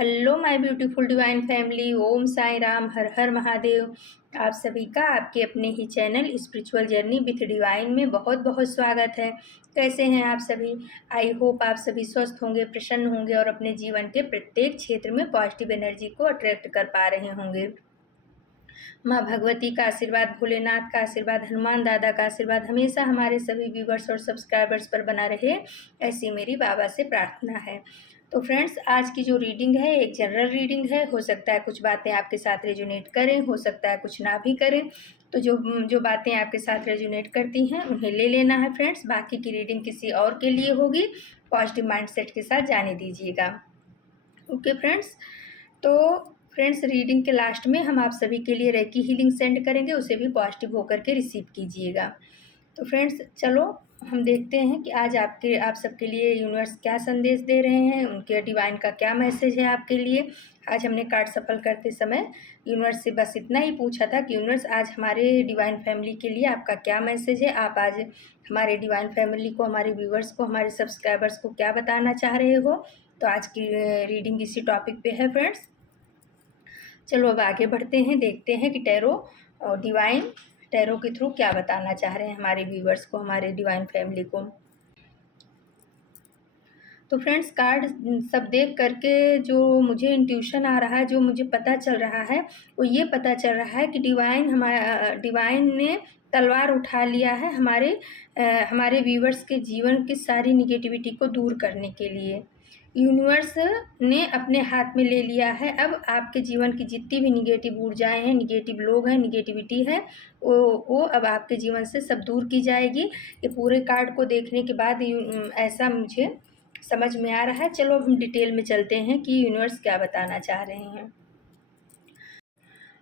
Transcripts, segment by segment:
Hello my beautiful divine family. Om Sai Ram, Har Har Mahadev. आप सभी का आपके अपने ही channel spiritual journey with divine में बहुत बहुत स्वागत है। कैसे हैं आप सभी? आई होप आप सभी स्वस्थ होंगे, प्रसन्न होंगे और अपने जीवन के प्रत्येक क्षेत्र में पॉजिटिव एनर्जी को अट्रैक्ट कर पा रहे होंगे। माँ भगवती का आशीर्वाद, भोलेनाथ का आशीर्वाद, हनुमान दादा का आशीर्वाद हमेशा हमारे सभी व्यूवर्स और सब्सक्राइबर्स पर बना रहे, ऐसी मेरी बाबा से प्रार्थना है। तो फ्रेंड्स, आज की जो रीडिंग है एक जनरल रीडिंग है। हो सकता है कुछ बातें आपके साथ रेजोनेट करें, हो सकता है कुछ ना भी करें। तो जो जो बातें आपके साथ रेजोनेट करती हैं उन्हें ले लेना है फ्रेंड्स। बाकी की रीडिंग किसी और के लिए होगी। पॉजिटिव माइंडसेट के साथ जाने दीजिएगा। Okay friends. तो फ्रेंड्स, रीडिंग के लास्ट में हम आप सभी के लिए रेकी हीलिंग सेंड करेंगे, उसे भी पॉजिटिव होकर के रिसीव कीजिएगा। तो फ्रेंड्स चलो हम देखते हैं कि आज आप सबके लिए यूनिवर्स क्या संदेश दे रहे हैं, उनके डिवाइन का क्या मैसेज है आपके लिए। आज हमने कार्ड सफल करते समय यूनिवर्स से बस इतना ही पूछा था कि यूनिवर्स आज हमारे डिवाइन फैमिली के लिए आपका क्या मैसेज है। आप आज हमारे डिवाइन फैमिली को, हमारे व्यूवर्स को, हमारे सब्सक्राइबर्स को क्या बताना चाह रहे हो। तो आज की रीडिंग इसी टॉपिक पे है फ्रेंड्स। चलो अब आगे बढ़ते हैं, देखते हैं कि टैरो और डिवाइन टैरो के थ्रू क्या बताना चाह रहे हैं हमारे व्यूवर्स को, हमारे डिवाइन फैमिली को। तो फ्रेंड्स, कार्ड सब देख करके जो मुझे इंट्यूशन आ रहा है, जो मुझे पता चल रहा है, वो ये पता चल रहा है कि डिवाइन ने तलवार उठा लिया है हमारे व्यूवर्स के जीवन की सारी निगेटिविटी को दूर करने के लिए। यूनिवर्स ने अपने हाथ में ले लिया है। अब आपके जीवन की जितनी भी निगेटिव ऊर्जाएं हैं, निगेटिव लोग हैं, निगेटिविटी है, वो अब आपके जीवन से सब दूर की जाएगी। ये पूरे कार्ड को देखने के बाद ऐसा मुझे समझ में आ रहा है। चलो अब हम डिटेल में चलते हैं कि यूनिवर्स क्या बताना चाह रहे हैं।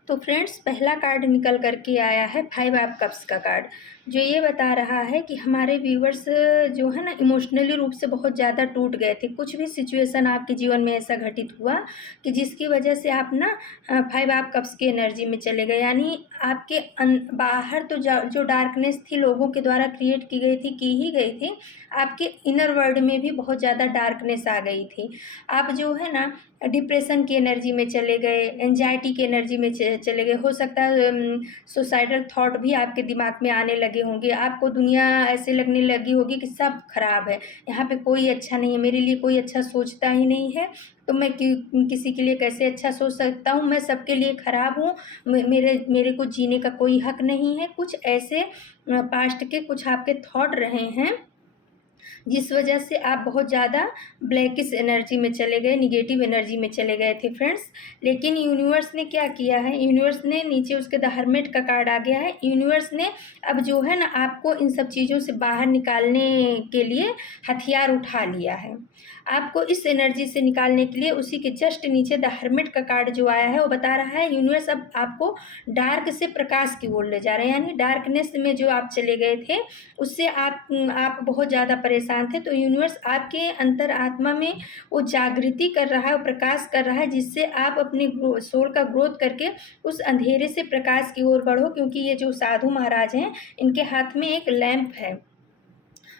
तो फ्रेंड्स, पहला कार्ड निकल करके आया है 5 ऑफ कप्स का कार्ड, जो ये बता रहा है कि हमारे व्यूवर्स जो है ना, इमोशनली रूप से बहुत ज़्यादा टूट गए थे। कुछ भी सिचुएशन आपके जीवन में ऐसा घटित हुआ कि जिसकी वजह से आप ना 5 ऑफ कप्स की एनर्जी में चले गए। यानी आपके बाहर तो जो डार्कनेस थी लोगों के द्वारा क्रिएट की ही गई थी, आपके इनर वर्ल्ड में भी बहुत ज़्यादा डार्कनेस आ गई थी। आप जो है ना डिप्रेशन की एनर्जी में चले गए, एंजाइटी की एनर्जी में चले गए। हो सकता है सुसाइडल थॉट भी आपके दिमाग में आने लगे होंगे। आपको दुनिया ऐसे लगने लगी होगी कि सब खराब है, यहाँ पे कोई अच्छा नहीं है, मेरे लिए कोई अच्छा सोचता ही नहीं है, तो मैं किसी के लिए कैसे अच्छा सोच सकता हूँ, मैं सबके लिए खराब हूँ, मेरे को जीने का कोई हक नहीं है। कुछ ऐसे पास्ट के कुछ आपके थॉट रहे हैं जिस वजह से आप बहुत ज़्यादा ब्लैकिश एनर्जी में चले गए, निगेटिव एनर्जी में चले गए थे फ्रेंड्स। लेकिन यूनिवर्स ने क्या किया है, यूनिवर्स ने नीचे उसके द हर्मिट का कार्ड आ गया है। यूनिवर्स ने अब जो है ना आपको इन सब चीज़ों से बाहर निकालने के लिए हथियार उठा लिया है। आपको इस एनर्जी से निकालने के लिए उसी के जस्ट नीचे द हर्मिट का कार्ड जो आया है वो बता रहा है यूनिवर्स अब आपको डार्क से प्रकाश की ओर ले जा रहे हैं। यानी डार्कनेस में जो आप चले गए थे उससे आप बहुत ज़्यादा परेशान थे, तो यूनिवर्स आपके अंतर आत्मा में वो जागृति कर रहा है, वो प्रकाश कर रहा है, जिससे आप अपने सोल का ग्रोथ करके उस अंधेरे से प्रकाश की ओर बढ़ो। क्योंकि ये जो साधु महाराज हैं, इनके हाथ में एक लैंप है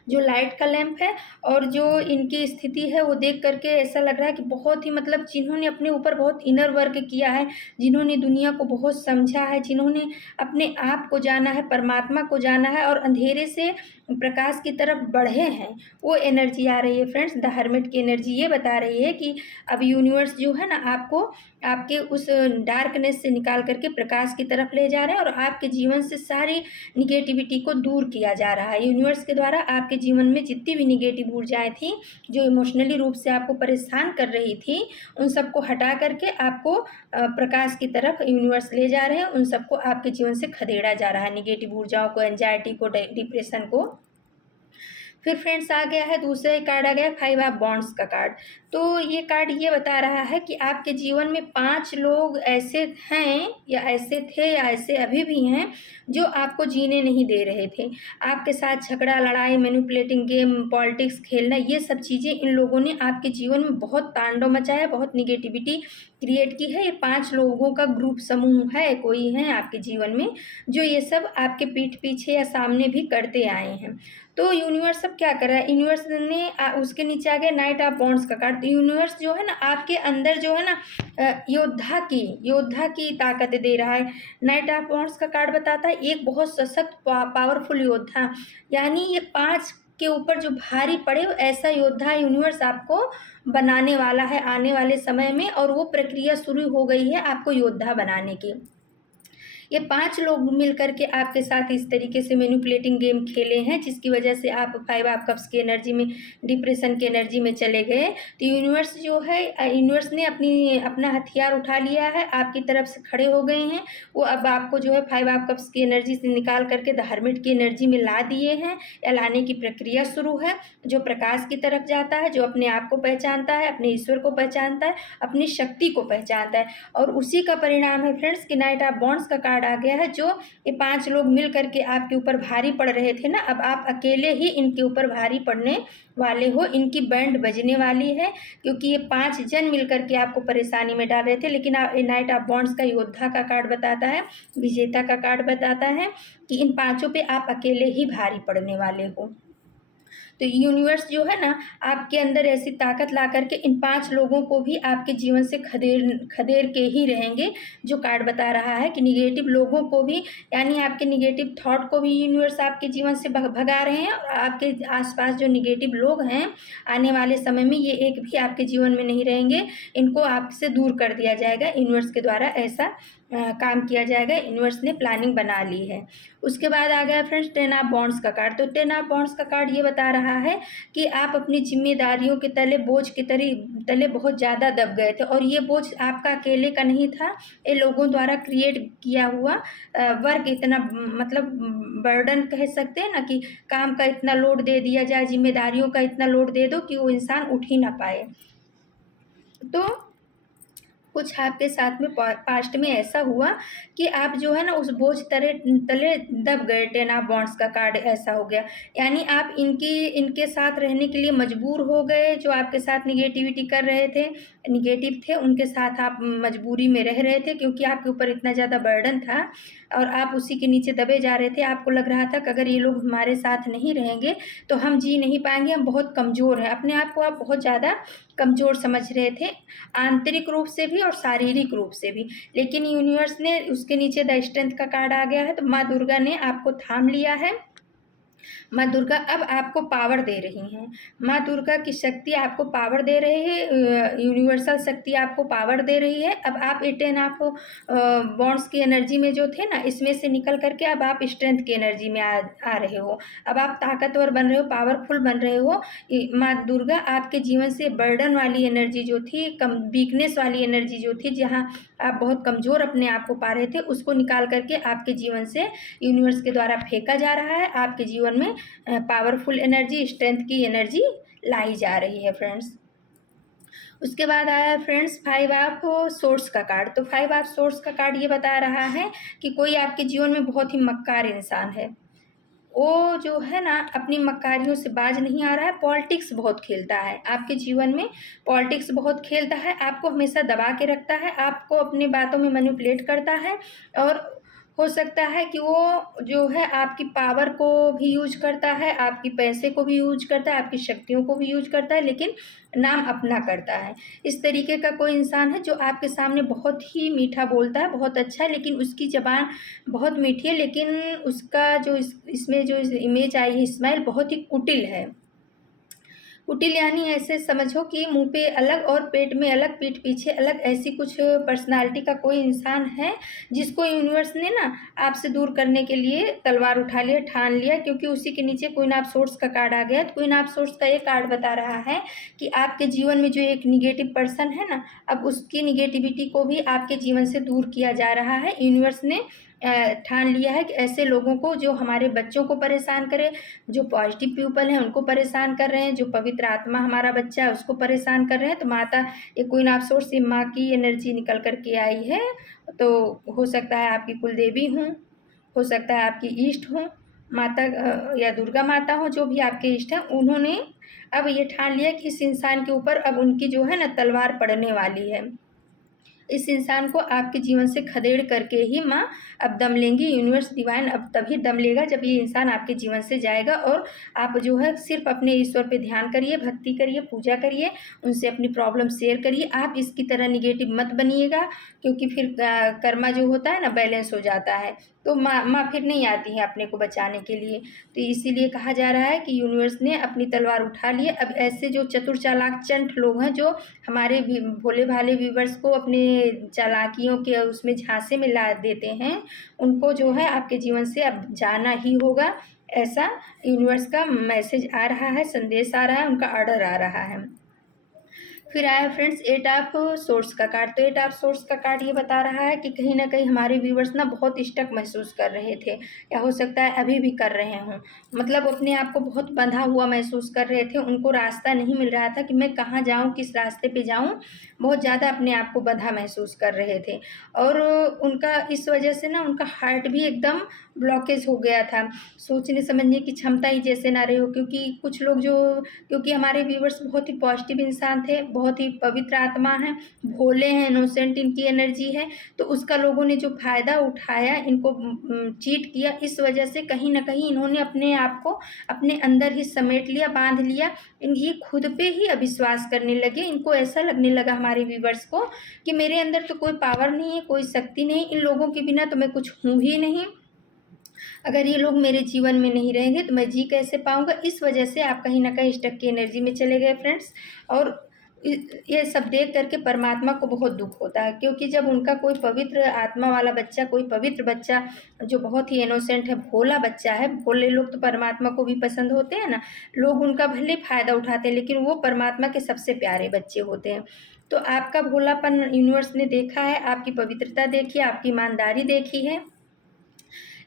जो लाइट का लैंप है, और जो इनकी स्थिति है वो देख करके ऐसा लग रहा है कि बहुत ही मतलब जिन्होंने अपने ऊपर बहुत इनर वर्क किया है, जिन्होंने दुनिया को बहुत समझा है, जिन्होंने अपने आप को जाना है, परमात्मा को जाना है और अंधेरे से प्रकाश की तरफ बढ़े हैं, वो एनर्जी आ रही है फ्रेंड्स। द हर्मिट की एनर्जी ये बता रही है कि अब यूनिवर्स जो है ना आपको आपके उस डार्कनेस से निकाल करके प्रकाश की तरफ ले जा रहे हैं और आपके जीवन से सारी निगेटिविटी को दूर किया जा रहा है। यूनिवर्स के द्वारा आपके जीवन में जितनी भी निगेटिव ऊर्जाएं थी, जो इमोशनली रूप से आपको परेशान कर रही थी, उन सबको हटा करके आपको प्रकाश की तरफ यूनिवर्स ले जा रहे हैं। उन सबको आपके जीवन से खदेड़ा जा रहा है, निगेटिव ऊर्जाओं को, एंजाइटी को, डिप्रेशन को। फिर फ्रेंड्स आ गया है दूसरा कार्ड, आ गया 5 ऑफ बॉन्ड्स का कार्ड। तो ये कार्ड ये बता रहा है कि आपके जीवन में 5 लोग ऐसे हैं या ऐसे थे या ऐसे अभी भी हैं जो आपको जीने नहीं दे रहे थे। आपके साथ झगड़ा, लड़ाई, मैनिपुलेटिंग गेम, पॉलिटिक्स खेलना, ये सब चीज़ें इन लोगों ने आपके जीवन में बहुत तांडव मचाया, बहुत निगेटिविटी क्रिएट की है। ये 5 लोगों का ग्रुप समूह है, कोई है आपके जीवन में जो ये सब आपके पीठ पीछे या सामने भी करते आए हैं। तो यूनिवर्स अब क्या कर रहा है, यूनिवर्स ने उसके नीचे आ गया नाइट ऑफ वॉन्ड्स का कार्ड। तो यूनिवर्स जो है ना आपके अंदर जो है ना योद्धा की ताकत दे रहा है। नाइट ऑफ वॉन्ड्स का कार्ड बताता है एक बहुत सशक्त पावरफुल योद्धा, यानी ये 5 के ऊपर जो भारी पड़े ऐसा योद्धा यूनिवर्स आपको बनाने वाला है आने वाले समय में, और वो प्रक्रिया शुरू हो गई है आपको योद्धा बनाने की। ये 5 लोग मिल करके आपके साथ इस तरीके से मैनिपुलेटिंग गेम खेले हैं, जिसकी वजह से आप 5 ऑफ कप्स की एनर्जी में, डिप्रेशन की एनर्जी में चले गए। तो यूनिवर्स जो है, यूनिवर्स ने अपना हथियार उठा लिया है, आपकी तरफ से खड़े हो गए हैं। वो अब आपको जो है 5 ऑफ कप्स की एनर्जी से निकाल करके द हर्मिट की एनर्जी में ला दिए हैं, या लाने की प्रक्रिया शुरू है। जो प्रकाश की तरफ जाता है, जो अपने आप को पहचानता है, अपने ईश्वर को पहचानता है, अपनी शक्ति को पहचानता है, और उसी का परिणाम है फ्रेंड्स कि नाइट ऑफ वॉन्ड्स का कार्ड आ गया है। जो ये 5 लोग मिल करके आपके ऊपर भारी पड़ रहे थे ना, अब आप अकेले ही इनके ऊपर भारी पड़ने वाले हो। इनकी बैंड बजने वाली है, क्योंकि ये 5 जन मिल करके आपको परेशानी में डाल रहे थे। लेकिन नाइट ऑफ वॉन्ड्स का योद्धा का कार्ड बताता है, विजेता का कार्ड बताता है कि इन 5 पे आप अकेले ही भारी पड़ने वाले हो। तो यूनिवर्स जो है ना आपके अंदर ऐसी ताकत ला करके इन 5 लोगों को भी आपके जीवन से खदेड़ के ही रहेंगे। जो कार्ड बता रहा है कि निगेटिव लोगों को भी, यानी आपके निगेटिव थॉट को भी यूनिवर्स आपके जीवन से भगा रहे हैं, और आपके आसपास जो निगेटिव लोग हैं आने वाले समय में ये एक भी आपके जीवन में नहीं रहेंगे। इनको आपसे दूर कर दिया जाएगा, यूनिवर्स के द्वारा ऐसा काम किया जाएगा। यूनिवर्स ने प्लानिंग बना ली है। उसके बाद आ गया फ्रेंड्स 10 ऑफ वॉन्ड्स का कार्ड। तो 10 ऑफ वॉन्ड्स का कार्ड ये बता रहा है कि आप अपनी जिम्मेदारियों के तले, बोझ के तले बहुत ज़्यादा दब गए थे, और ये बोझ आपका अकेले का नहीं था, ये लोगों द्वारा क्रिएट किया हुआ वर्क, इतना मतलब बर्डन कह सकते हैं ना, कि काम का इतना लोड दे दिया जाए, जिम्मेदारियों का इतना लोड दे दो कि वो इंसान उठ ही ना पाए। तो कुछ आपके साथ में पास्ट में ऐसा हुआ कि आप जो है ना उस बोझ तले दब गए। 10 ऑफ वॉन्ड्स का कार्ड ऐसा हो गया, यानी आप इनके साथ रहने के लिए मजबूर हो गए। जो आपके साथ निगेटिविटी कर रहे थे, निगेटिव थे, उनके साथ आप मजबूरी में रह रहे थे, क्योंकि आपके ऊपर इतना ज़्यादा बर्डन था और आप उसी के नीचे दबे जा रहे थे। आपको लग रहा था कि अगर ये लोग हमारे साथ नहीं रहेंगे तो हम जी नहीं पाएंगे, हम बहुत कमज़ोर हैं। अपने आप को आप बहुत ज़्यादा कमज़ोर समझ रहे थे, आंतरिक रूप से भी और शारीरिक रूप से भी। लेकिन यूनिवर्स ने, उसके नीचे द स्ट्रेंथ का कार्ड आ गया है, तो माँ दुर्गा ने आपको थाम लिया है। माँ दुर्गा अब आपको पावर दे रही हैं। माँ दुर्गा की शक्ति आपको पावर दे रही है, यूनिवर्सल शक्ति आपको पावर दे रही है। अब आप 10 ऑफ वॉन्ड्स की एनर्जी में जो थे ना, इसमें से निकल करके अब आप स्ट्रेंथ की एनर्जी में आ रहे हो। अब आप ताकतवर बन रहे हो, पावरफुल बन रहे हो। माँ दुर्गा आपके जीवन से बर्डन वाली एनर्जी जो थी, वीकनेस वाली एनर्जी जो थी, जहाँ आप बहुत कमज़ोर अपने आप को पा रहे थे, उसको निकाल करके आपके जीवन से यूनिवर्स के द्वारा फेंका जा रहा है। आपके जीवन में पावरफुल एनर्जी, स्ट्रेंथ की एनर्जी लाई जा रही है फ्रेंड्स। उसके बाद आया फ्रेंड्स 5 ऑफ सोर्स का कार्ड। तो 5 ऑफ सोर्स का कार्ड ये बता रहा है कि कोई आपके जीवन में बहुत ही मक्कार इंसान है। वो जो है ना अपनी मक्कारियों से बाज नहीं आ रहा है, पॉलिटिक्स बहुत खेलता है आपके जीवन में, पॉलिटिक्स बहुत खेलता है, आपको हमेशा दबा के रखता है, आपको अपनी बातों में मैनिपुलेट करता है। और हो सकता है कि वो जो है आपकी पावर को भी यूज करता है, आपकी पैसे को भी यूज करता है, आपकी शक्तियों को भी यूज करता है, लेकिन नाम अपना करता है। इस तरीके का कोई इंसान है जो आपके सामने बहुत ही मीठा बोलता है, बहुत अच्छा है, लेकिन उसकी ज़बान बहुत मीठी है, लेकिन उसका जो इसमें जो इमेज आई है, स्माइल बहुत ही कुटिल है। कुटिल यानी ऐसे समझो कि मुंह पे अलग और पेट में अलग, पीठ पीछे अलग, ऐसी कुछ पर्सनालिटी का कोई इंसान है जिसको यूनिवर्स ने ना आपसे दूर करने के लिए तलवार उठा लिया, ठान लिया, क्योंकि उसी के नीचे क्वीन ऑफ सोर्ड्स का कार्ड आ गया। तो क्वीन ऑफ सोर्ड्स का ये कार्ड बता रहा है कि आपके जीवन में जो एक निगेटिव पर्सन है ना, अब उसकी निगेटिविटी को भी आपके जीवन से दूर किया जा रहा है। यूनिवर्स ने ठान लिया है कि ऐसे लोगों को जो हमारे बच्चों को परेशान करे, जो पॉजिटिव पीपल हैं उनको परेशान कर रहे हैं, जो पवित्र आत्मा हमारा बच्चा है उसको परेशान कर रहे हैं। तो माता, ये क्वीन ऑफ सोर्ड्स से माँ की एनर्जी निकल कर के आई है। तो हो सकता है आपकी कुलदेवी हूँ, हो सकता है आपकी ईष्ट हो माता, या दुर्गा माता हो, जो भी आपके इष्ट हैं, उन्होंने अब ये ठान लिया कि इस इंसान के ऊपर अब उनकी जो है ना तलवार पड़ने वाली है। इस इंसान को आपके जीवन से खदेड़ करके ही माँ अब दम लेंगी। यूनिवर्स डिवाइन अब तभी दम लेगा जब ये इंसान आपके जीवन से जाएगा। और आप जो है सिर्फ अपने ईश्वर पे ध्यान करिए, भक्ति करिए, पूजा करिए, उनसे अपनी प्रॉब्लम शेयर करिए। आप इसकी तरह निगेटिव मत बनिएगा, क्योंकि फिर कर्मा जो होता है ना बैलेंस हो जाता है, तो माँ फिर नहीं आती है अपने को बचाने के लिए। तो इसीलिए कहा जा रहा है कि यूनिवर्स ने अपनी तलवार उठा ली है। अब ऐसे जो चतुर चालाक चंट लोग हैं जो हमारे भोले भाले व्यूवर्स को अपने चालाकियों के उसमें झांसे में ला देते हैं, उनको जो है आपके जीवन से अब जाना ही होगा। ऐसा यूनिवर्स का मैसेज आ रहा है, संदेश आ रहा है, उनका ऑर्डर आ रहा है। फिर आया फ्रेंड्स 8 ऑफ सोर्स का कार्ड। तो 8 ऑफ सोर्स का कार्ड ये बता रहा है कि कहीं ना कहीं हमारे व्यूवर्स ना बहुत स्टक महसूस कर रहे थे, या हो सकता है अभी भी कर रहे हों। मतलब अपने आप को बहुत बंधा हुआ महसूस कर रहे थे, उनको रास्ता नहीं मिल रहा था कि मैं कहाँ जाऊँ, किस रास्ते पे जाऊँ। बहुत ज़्यादा अपने आप को बंधा महसूस कर रहे थे, और उनका इस वजह से ना उनका हार्ट भी एकदम ब्लॉकेज हो गया था। सोचने समझने की क्षमता ही जैसे ना रही हो, क्योंकि कुछ लोग जो, क्योंकि हमारे व्यूवर्स बहुत ही पॉजिटिव इंसान थे, बहुत ही पवित्र आत्मा हैं, भोले हैं, इनोसेंट इनकी एनर्जी है, तो उसका लोगों ने जो फ़ायदा उठाया, इनको चीट किया, इस वजह से कहीं ना कहीं इन्होंने अपने आप को अपने अंदर ही समेट लिया, बांध लिया। ये खुद पे ही अविश्वास करने लगे। इनको ऐसा लगने लगा हमारे व्यूवर्स को कि मेरे अंदर तो कोई पावर नहीं है, कोई शक्ति नहीं, इन लोगों के बिना तो मैं कुछ हूँ ही नहीं। अगर ये लोग मेरे जीवन में नहीं रहेंगे तो मैं जी कैसे पाऊंगा। इस वजह से आप कहीं ना कहीं स्टक की एनर्जी में चले गए फ्रेंड्स। और ये सब देख करके परमात्मा को बहुत दुख होता है, क्योंकि जब उनका कोई पवित्र आत्मा वाला बच्चा, कोई पवित्र बच्चा जो बहुत ही इनोसेंट है, भोला बच्चा है, भोले लोग तो परमात्मा को भी पसंद होते हैं ना, लोग उनका भले फ़ायदा उठाते हैं, लेकिन वो परमात्मा के सबसे प्यारे बच्चे होते हैं। तो आपका भोलापन यूनिवर्स ने देखा है, आपकी पवित्रता देखी है, आपकी ईमानदारी देखी है।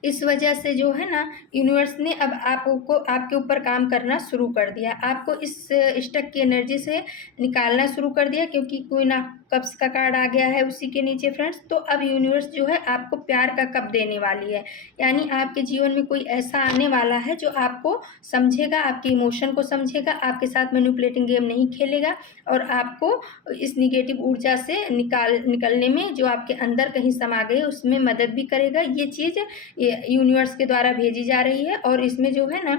इस वजह से जो है ना यूनिवर्स ने अब आपको आपके ऊपर काम करना शुरू कर दिया, आपको इस स्टक की एनर्जी से निकालना शुरू कर दिया, क्योंकि क्वीन ऑफ कप्स का कार्ड आ गया है उसी के नीचे फ्रेंड्स। तो अब यूनिवर्स जो है आपको प्यार का कप देने वाली है, यानी आपके जीवन में कोई ऐसा आने वाला है जो आपको समझेगा, आपके इमोशन को समझेगा, आपके साथ मैनिपुलेटिंग गेम नहीं खेलेगा, और आपको इस निगेटिव ऊर्जा से निकलने में जो आपके अंदर कहीं समा गई उसमें मदद भी करेगा। ये चीज़ यूनिवर्स के द्वारा भेजी जा रही है, और इसमें जो है ना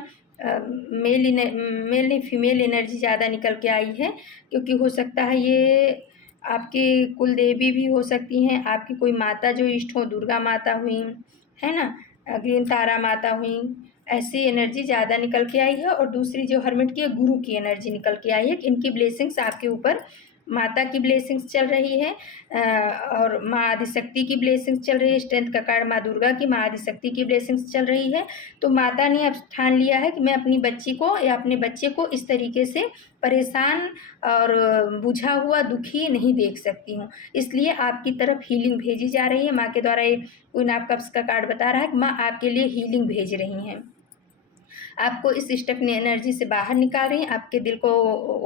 मेल ने फीमेल एनर्जी ज़्यादा निकल के आई है, क्योंकि हो सकता है ये आपके कुल देवी भी हो सकती हैं, आपकी कोई माता जो इष्ट हो, दुर्गा माता हुई है ना, ग्रीन तारा माता हुई, ऐसी एनर्जी ज़्यादा निकल के आई है। और दूसरी जो हर्मिट की है, गुरु की एनर्जी निकल के आई है कि इनकी ब्लेसिंग्स आपके ऊपर, माता की ब्लेसिंग्स चल रही है, और माँ आदिशक्ति की ब्लेसिंग्स चल रही है। स्ट्रेंथ का कार्ड माँ दुर्गा की, माँ आदिशक्ति की ब्लेसिंग्स चल रही है। तो माता ने अब ठान लिया है कि मैं अपनी बच्ची को या अपने बच्चे को इस तरीके से परेशान और बुझा हुआ, दुखी नहीं देख सकती हूँ, इसलिए आपकी तरफ हीलिंग भेजी जा रही है। माँ के द्वारा ये क्वीन ऑफ कप्स का कार्ड बता रहा है कि माँ आपके लिए हीलिंग भेज रही हैं, आपको इस स्टक एनर्जी से बाहर निकाल रही हैं, आपके दिल को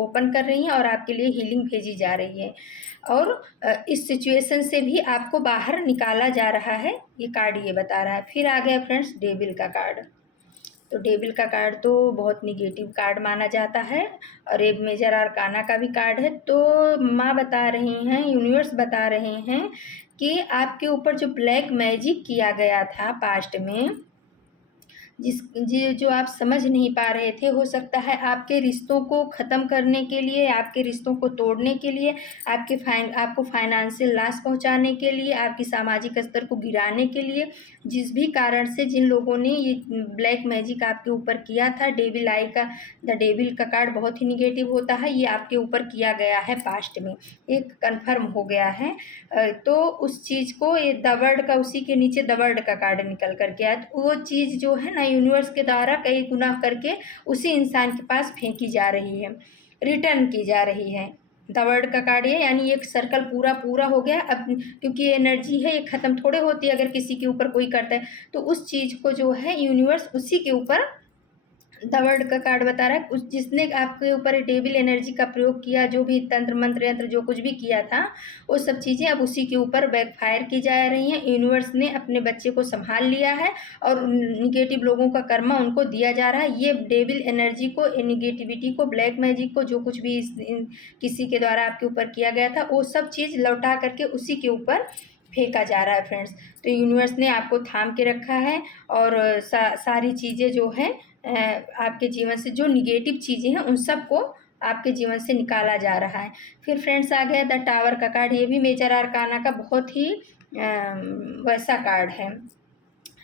ओपन कर रही हैं, और आपके लिए हीलिंग भेजी जा रही है, और इस सिचुएशन से भी आपको बाहर निकाला जा रहा है, ये कार्ड ये बता रहा है। फिर आ गया फ्रेंड्स डेविल का कार्ड। तो डेविल का कार्ड तो बहुत निगेटिव कार्ड माना जाता है, और एक मेजर आर्काना का भी कार्ड है। तो माँ बता रही हैं, यूनिवर्स बता रहे हैं कि आपके ऊपर जो ब्लैक मैजिक किया गया था पास्ट में, जो आप समझ नहीं पा रहे थे, हो सकता है आपके रिश्तों को ख़त्म करने के लिए, आपके रिश्तों को तोड़ने के लिए, आपको फाइनेंशियल लॉस पहुंचाने के लिए, आपकी सामाजिक स्तर को गिराने के लिए, जिस भी कारण से जिन लोगों ने ये ब्लैक मैजिक आपके ऊपर किया था, डेविल आई का, द डेविल का कार्ड बहुत ही निगेटिव होता है, ये आपके ऊपर किया गया है पास्ट में, एक कन्फर्म हो गया है। तो उस चीज़ को, ये द वर्ड का, उसी के नीचे द वर्ड का कार्ड निकल करके आया, तो वो चीज़ जो है ना यूनिवर्स के द्वारा कई गुना करके उसी इंसान के पास फेंकी जा रही है, रिटर्न की जा रही है। द वर्ड का कार्ड है, यानी एक सर्कल पूरा पूरा हो गया अब, क्योंकि ये एनर्जी है, ये ख़त्म थोड़े होती है अगर किसी के ऊपर कोई करता है, तो उस चीज़ को जो है यूनिवर्स उसी के ऊपर द वर्ल्ड का कार्ड बता रहा है उस जिसने आपके ऊपर डेविल एनर्जी का प्रयोग किया, जो भी तंत्र मंत्र यंत्र जो कुछ भी किया था, वो सब चीज़ें अब उसी के ऊपर बैकफायर की जा रही हैं। यूनिवर्स ने अपने बच्चे को संभाल लिया है और निगेटिव लोगों का कर्मा उनको दिया जा रहा है। ये डेविल एनर्जी को, निगेटिविटी को, ब्लैक मैजिक को, जो कुछ भी किसी के द्वारा आपके ऊपर किया गया था, वो सब चीज़ लौटा करके उसी के ऊपर फेंका जा रहा है फ्रेंड्स। तो यूनिवर्स ने आपको थाम के रखा है और सारी चीज़ें जो है आपके जीवन से जो निगेटिव चीज़ें हैं उन सब को आपके जीवन से निकाला जा रहा है। फिर फ्रेंड्स आ गया द टावर का कार्ड। ये भी मेजर आर्काना का बहुत ही वैसा कार्ड है,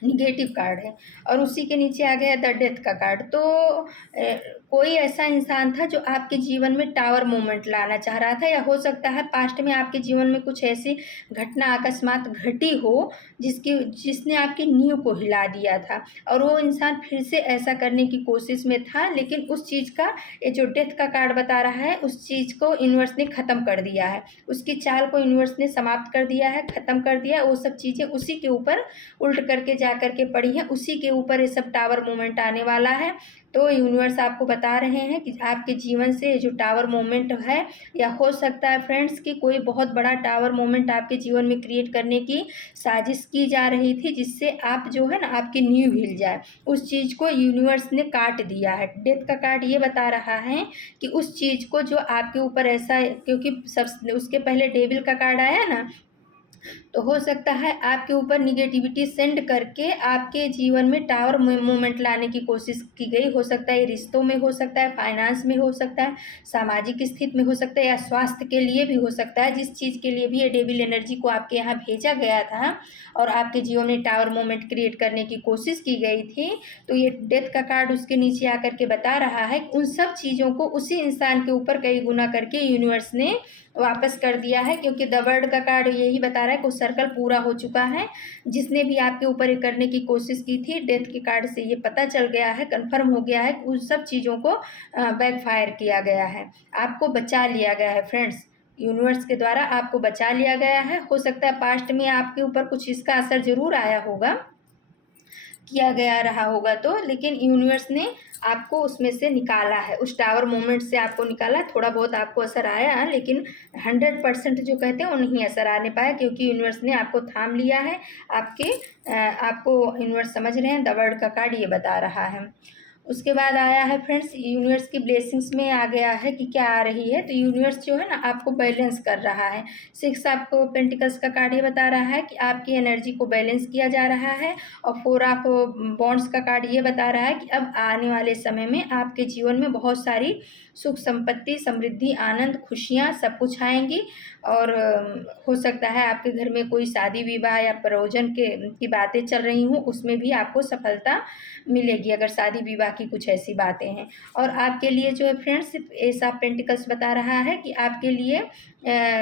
निगेटिव कार्ड है। और उसी के नीचे आ गया द डेथ का कार्ड। तो कोई ऐसा इंसान था जो आपके जीवन में टावर मोमेंट लाना चाह रहा था, या हो सकता है पास्ट में आपके जीवन में कुछ ऐसी घटना अकस्मात घटी हो जिसने आपकी नींव को हिला दिया था, और वो इंसान फिर से ऐसा करने की कोशिश में था, लेकिन उस चीज़ का, ये जो डेथ का कार्ड बता रहा है, उस चीज़ को यूनिवर्स ने ख़त्म कर दिया है, उसकी चाल को यूनिवर्स ने समाप्त कर दिया है, ख़त्म कर दिया। वो सब चीज़ें उसी के ऊपर उल्ट करके जा करके पड़ी हैं, उसी के ऊपर ये सब टावर मोमेंट आने वाला है। तो यूनिवर्स आपको बता रहे हैं कि आपके जीवन से जो टावर मोमेंट है, या हो सकता है फ्रेंड्स कि कोई बहुत बड़ा टावर मोमेंट आपके जीवन में क्रिएट करने की साजिश की जा रही थी, जिससे आप जो है ना आपकी नींव हिल जाए, उस चीज़ को यूनिवर्स ने काट दिया है। डेथ का कार्ड ये बता रहा है कि उस चीज़ को जो आपके ऊपर ऐसा, क्योंकि सब उसके पहले डेविल का कार्ड आया ना, तो हो सकता है आपके ऊपर निगेटिविटी सेंड करके आपके जीवन में टावर मूवमेंट लाने की कोशिश की गई। हो सकता है रिश्तों में, हो सकता है फाइनेंस में, हो सकता है सामाजिक स्थिति में, हो सकता है या स्वास्थ्य के लिए भी हो सकता है। जिस चीज़ के लिए भी ये डेविल एनर्जी को आपके यहाँ भेजा गया था और आपके जीवन में टावर मूवमेंट क्रिएट करने की कोशिश की गई थी, तो ये डेथ का कार्ड उसके नीचे आकर के बता रहा है उन सब चीज़ों को उसी इंसान के ऊपर कई गुना करके यूनिवर्स ने वापस कर दिया है। क्योंकि द वर्ल्ड का कार्ड यही बता रहा है कि उस सर्कल पूरा हो चुका है, जिसने भी आपके ऊपर ये करने की कोशिश की थी, डेथ के कार्ड से ये पता चल गया है, कंफर्म हो गया है कि उन सब चीज़ों को बैकफायर किया गया है, आपको बचा लिया गया है फ्रेंड्स। यूनिवर्स के द्वारा आपको बचा लिया गया है। हो सकता है पास्ट में आपके ऊपर कुछ इसका असर ज़रूर आया होगा, किया गया रहा होगा तो, लेकिन यूनिवर्स ने आपको उसमें से निकाला है, उस टावर मोमेंट से आपको निकाला। थोड़ा बहुत आपको असर आया, लेकिन 100% जो कहते हैं वो नहीं असर आने पाया, क्योंकि यूनिवर्स ने आपको थाम लिया है। आपको यूनिवर्स समझ रहे हैं, द वर्ल्ड का कार्ड ये बता रहा है। उसके बाद आया है फ्रेंड्स यूनिवर्स की ब्लेसिंग्स में आ गया है कि क्या आ रही है। तो यूनिवर्स जो है ना आपको बैलेंस कर रहा है। 6 आपको पेंटिकल्स का कार्ड ये बता रहा है कि आपकी एनर्जी को बैलेंस किया जा रहा है। और 4 ऑफ बॉन्ड्स का कार्ड ये बता रहा है कि अब आने वाले समय में आपके जीवन में बहुत सारी सुख संपत्ति, समृद्धि, आनंद, खुशियाँ सब कुछ आएंगी। और हो सकता है आपके घर में कोई शादी विवाह या प्रयोजन की बातें चल रही हों, उसमें भी आपको सफलता मिलेगी, अगर शादी विवाह की कुछ ऐसी बातें हैं। और आपके लिए जो है फ्रेंड्स, एस ऑफ पेंटिकल्स बता रहा है कि आपके लिए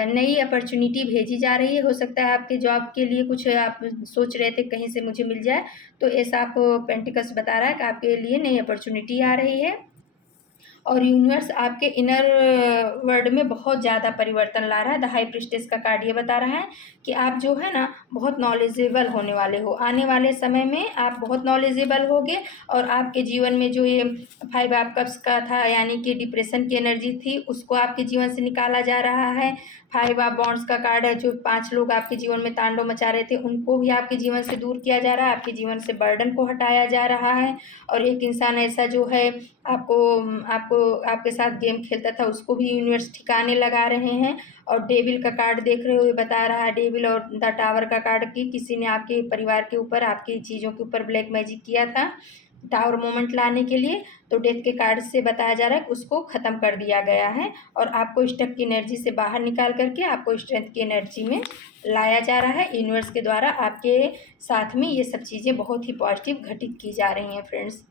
नई अपॉर्चुनिटी भेजी जा रही है। हो सकता है आपके जॉब के लिए कुछ आप सोच रहे थे कहीं से मुझे मिल जाए, तो एस ऑफ पेंटिकल्स बता रहा है कि आपके लिए नई अपॉर्चुनिटी आ रही है। और यूनिवर्स आपके इनर वर्ल्ड में बहुत ज़्यादा परिवर्तन ला रहा है। द हाई प्रिस्टेस का कार्ड ये बता रहा है कि आप जो है ना बहुत नॉलेजेबल होने वाले हो। आने वाले समय में आप बहुत नॉलेजेबल होगे, और आपके जीवन में जो ये 5 ऑफ कप्स का था, यानी कि डिप्रेशन की एनर्जी थी, उसको आपके जीवन से निकाला जा रहा है। 5 ऑफ बॉन्ड्स का कार्ड है, जो 5 लोग आपके जीवन में तांडव मचा रहे थे, उनको भी आपके जीवन से दूर किया जा रहा है, आपके जीवन से बर्डन को हटाया जा रहा है। और एक इंसान ऐसा जो है आपको आपको आपके साथ गेम खेलता था, उसको भी यूनिवर्स ठिकाने लगा रहे हैं। और डेविल का कार्ड देख रहे हो, ये बता रहा है, डेविल और द टावर का कार्ड की किसी ने आपके परिवार के ऊपर, आपकी चीज़ों के ऊपर ब्लैक मैजिक किया था टावर मोमेंट लाने के लिए। तो डेथ के कार्ड से बताया जा रहा है कि उसको ख़त्म कर दिया गया है, और आपको स्टक की एनर्जी से बाहर निकाल करके आपको स्ट्रेंथ की एनर्जी में लाया जा रहा है। यूनिवर्स के द्वारा आपके साथ में ये सब चीज़ें बहुत ही पॉजिटिव घटित की जा रही हैं फ्रेंड्स।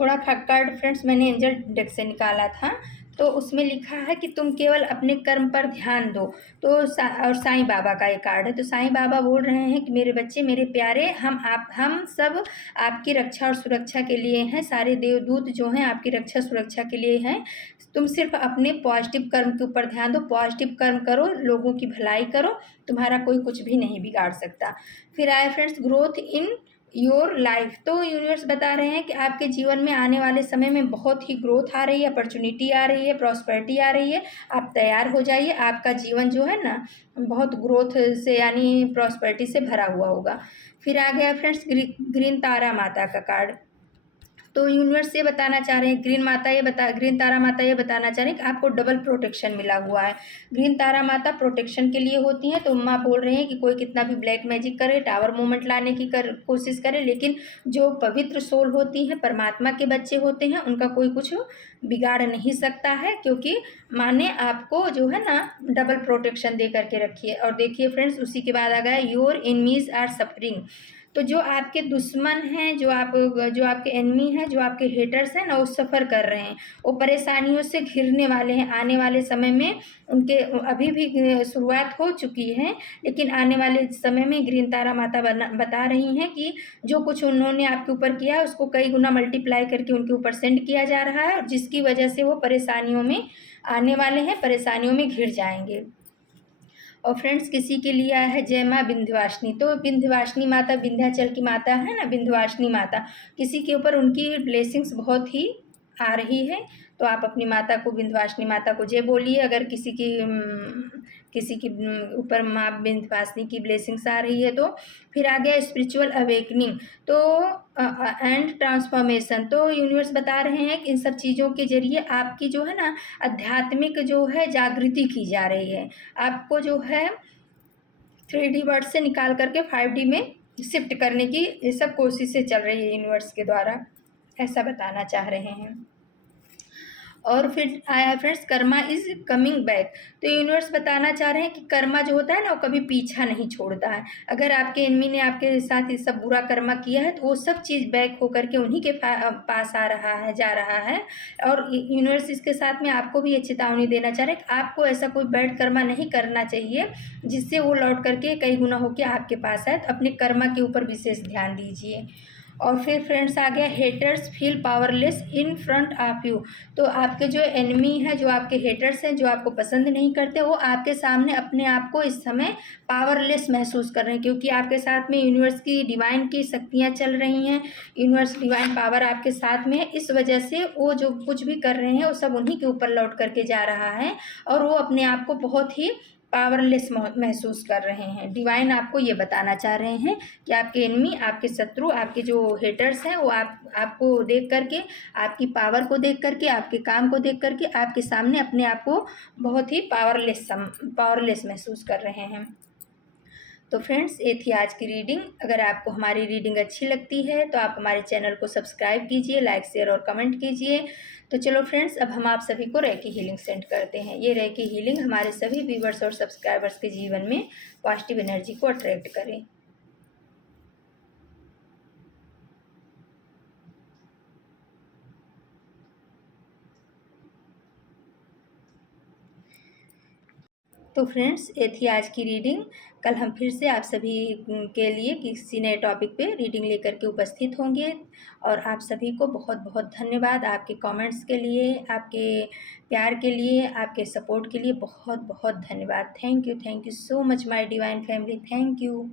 थोड़ा कार्ड फ्रेंड्स मैंने एंजल डेक से निकाला था, तो उसमें लिखा है कि तुम केवल अपने कर्म पर ध्यान दो। तो और साईं बाबा का एक कार्ड है। तो साईं बाबा बोल रहे हैं कि मेरे बच्चे, मेरे प्यारे, हम सब आपकी रक्षा और सुरक्षा के लिए हैं। सारे देवदूत जो हैं आपकी रक्षा सुरक्षा के लिए हैं। तुम सिर्फ अपने पॉजिटिव कर्म के ऊपर ध्यान दो, पॉजिटिव कर्म करो, लोगों की भलाई करो, तुम्हारा कोई कुछ भी नहीं बिगाड़ सकता। फिर आए friends growth in your life. तो यूनिवर्स बता रहे हैं कि आपके जीवन में आने वाले समय में बहुत ही ग्रोथ आ रही है, अपॉर्चुनिटी आ रही है, प्रॉस्पेरिटी आ रही है। आप तैयार हो जाइए, आपका जीवन जो है ना बहुत ग्रोथ से यानी प्रॉस्पेरिटी से भरा हुआ होगा। फिर आ गया फ्रेंड्स ग्रीन तारा माता का कार्ड। तो यूनिवर्स ये बताना चाह रहे हैं, ग्रीन तारा माता ये बताना चाह रहे हैं कि आपको डबल प्रोटेक्शन मिला हुआ है। ग्रीन तारा माता प्रोटेक्शन के लिए होती हैं। तो माँ बोल रहे हैं कि कोई कितना भी ब्लैक मैजिक करे, टावर मूवमेंट लाने की कोशिश करे, लेकिन जो पवित्र सोल होती हैं, परमात्मा के बच्चे होते हैं, उनका कोई कुछ बिगाड़ नहीं सकता है, क्योंकि माँ ने आपको जो है ना डबल प्रोटेक्शन दे करके रखी है। और देखिए फ्रेंड्स, उसी के बाद आ गया योर एनिमीज आर सफरिंग। तो जो आपके दुश्मन हैं, जो आपके एनिमी हैं, जो आपके हेटर्स हैं ना, वो सफ़र कर रहे हैं, वो परेशानियों से घिरने वाले हैं। आने वाले समय में उनके अभी भी शुरुआत हो चुकी है, लेकिन आने वाले समय में ग्रीन तारा माता बता रही हैं कि जो कुछ उन्होंने आपके ऊपर किया है उसको कई गुना मल्टीप्लाई करके उनके ऊपर सेंड किया जा रहा है, जिसकी वजह से वो परेशानियों में आने वाले हैं, परेशानियों में घिर जाएंगे। और फ्रेंड्स, किसी के लिए आया है जय माँ विंध्यवासिनी। तो विंध्यवासिनी माता विंध्याचल की माता है ना, विंध्यवासिनी माता, किसी के ऊपर उनकी ब्लेसिंग्स बहुत ही आ रही है। तो आप अपनी माता को, विंध्यवासिनी माता को जय बोलिए। अगर किसी की ऊपर माँ विंध्यवासिनी की ब्लेसिंग्स आ रही है तो। फिर आ गया स्पिरिचुअल अवेकनिंग तो एंड ट्रांसफॉर्मेशन। तो यूनिवर्स बता रहे हैं कि इन सब चीज़ों के जरिए आपकी जो है ना आध्यात्मिक जो है जागृति की जा रही है। आपको जो है 3D वर्ड से निकाल करके 5D में शिफ्ट करने की ये सब कोशिशें चल रही है यूनिवर्स के द्वारा, ऐसा बताना चाह रहे हैं। और फिर आया है friends Karma is coming back. तो यूनिवर्स बताना चाह रहे हैं कि कर्मा जो होता है ना वो कभी पीछा नहीं छोड़ता है। अगर आपके एनिमी ने आपके साथ ये सब बुरा कर्मा किया है तो वो सब चीज़ बैक होकर के उन्हीं के पास आ रहा है, जा रहा है। और यूनिवर्स इसके साथ में आपको भी ये चेतावनी देना चाह रहे हैं कि आपको ऐसा कोई बैड कर्मा नहीं करना चाहिए जिससे वो लौट करके कई गुना होकर आपके पास आए। तो अपने कर्मा के ऊपर विशेष ध्यान दीजिए। और फिर फ्रेंड्स आ गया haters feel powerless in front of you. तो आपके जो एनिमी है, जो आपके हेटर्स हैं, जो आपको पसंद नहीं करते, वो आपके सामने अपने आप को इस समय पावरलेस महसूस कर रहे हैं, क्योंकि आपके साथ में यूनिवर्स की डिवाइन की शक्तियाँ चल रही हैं, यूनिवर्स डिवाइन पावर आपके साथ में है। इस वजह से वो जो कुछ भी कर रहे हैं वो सब उन्हीं के ऊपर लौट करके जा रहा है, और वो अपने आप को बहुत ही पावरलेस महसूस कर रहे हैं। डिवाइन आपको ये बताना चाह रहे हैं कि आपके एनिमी, आपके शत्रु, आपके जो हेटर्स हैं, वो आपको देख करके, आपकी पावर को देख करके, आपके काम को देख करके आपके सामने अपने आप को बहुत ही पावरलेस महसूस कर रहे हैं। तो फ्रेंड्स, ये थी आज की रीडिंग। अगर आपको हमारी रीडिंग अच्छी लगती है तो आप हमारे चैनल को सब्सक्राइब कीजिए, लाइक शेयर और कमेंट कीजिए। तो चलो फ्रेंड्स, अब हम आप सभी को रेकी हीलिंग सेंड करते हैं। ये रेकी हीलिंग हमारे सभी व्यूवर्स और सब्सक्राइबर्स के जीवन में पॉजिटिव एनर्जी को अट्रैक्ट करें। तो फ्रेंड्स, ये थी आज की रीडिंग। कल हम फिर से आप सभी के लिए किसी नए टॉपिक पे रीडिंग लेकर के उपस्थित होंगे। और आप सभी को बहुत बहुत धन्यवाद आपके कमेंट्स के लिए, आपके प्यार के लिए, आपके सपोर्ट के लिए बहुत बहुत धन्यवाद। Thank you so much my divine family. Thank you.